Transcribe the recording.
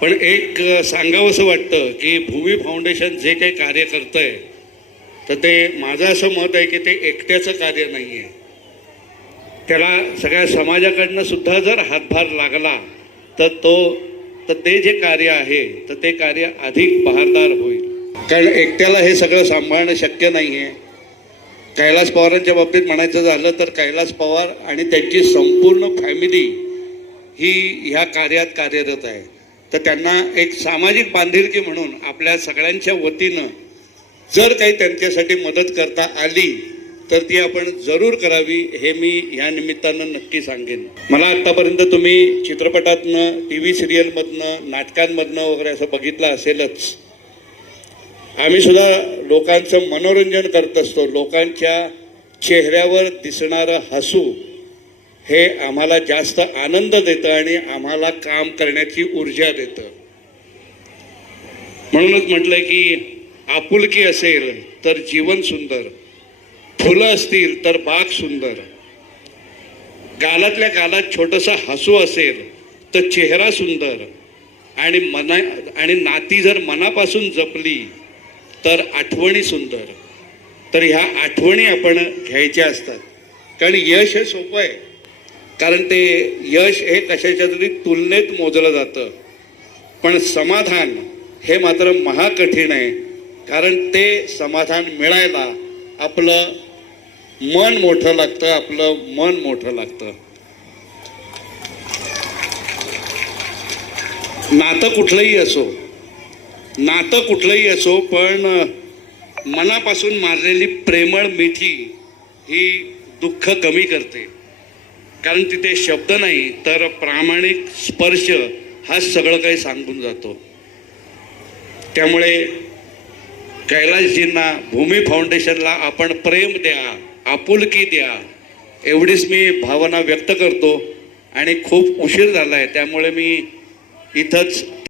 पण एक सांगावंसं वाटतं की भूमी फाउंडेशन जे काही कार्य करतं आहे तर ते माझं असं मत आहे की ते एकट्याचं कार्य नाही आहे त्याला सगळ्या समाजाकडनं सुद्धा जर हातभार लागला तर तो तर ते जे कार्य आहे तर ते कार्य अधिक बहारदार होईल. कारण एकट्याला हे सगळं सांभाळणं शक्य नाही आहे कैलास पवारांच्या बाबतीत म्हणायचं झालं तर कैलास पवार आणि त्यांची संपूर्ण फॅमिली ही ह्या कार्यात कार्यरत आहे. तर त्यांना एक सामाजिक बांधिलकी म्हणून आपल्या सगळ्यांच्या वतीनं जर काही त्यांच्यासाठी मदत करता आली तर ती आपण जरूर करावी हे मी ह्या निमित्तानं नक्की सांगेन. मला आत्तापर्यंत तुम्ही चित्रपटातनं टी व्ही सिरियलमधनं नाटकांमधनं वगैरे असं बघितलं असेलच. आम्ही सुद्धा लोकांचं मनोरंजन करत असतो. लोकांच्या चेहऱ्यावर दिसणारं हसू हे आम्हाला जास्त आनंद देतं आणि आम्हाला काम करण्याची ऊर्जा देतं. म्हणूनच म्हटलंय की आपुलकी असेल तर जीवन सुंदर फुलं असतील तर बाग सुंदर. गालातल्या गालात छोटंसं हसू असेल तर चेहरा सुंदर. आणि मना आणि नाती जर मनापासून जपली तर आठवणी सुंदर. तर ह्या आठवणी आपण घ्यायच्या असतात. कारण यश हे सोपं आहे. कारण ते यश हे कशाच्या तरी तुलनेत मोजलं जातं. पण समाधान हे मात्र महाकठीण आहे. कारण ते समाधान मिळायला आपलं मन मोठं लागतं आपलं मन मोठं लागतं. नातं कुठलंही असो नातं कुठलंही असो पण मनापासून मारलेली प्रेमळ मिठी ही दुःख कमी करते. कारण तिथे शब्द नाही तर प्रामाणिक स्पर्श हा सगळं काही सांगून जातो. त्यामुळे कैलासजींना भूमी फाउंडेशनला आपण प्रेम द्या आपुलकी द्या एवढीच मी भावना व्यक्त करतो आणि खूप उशीर झाला आहे त्यामुळे मी इथंच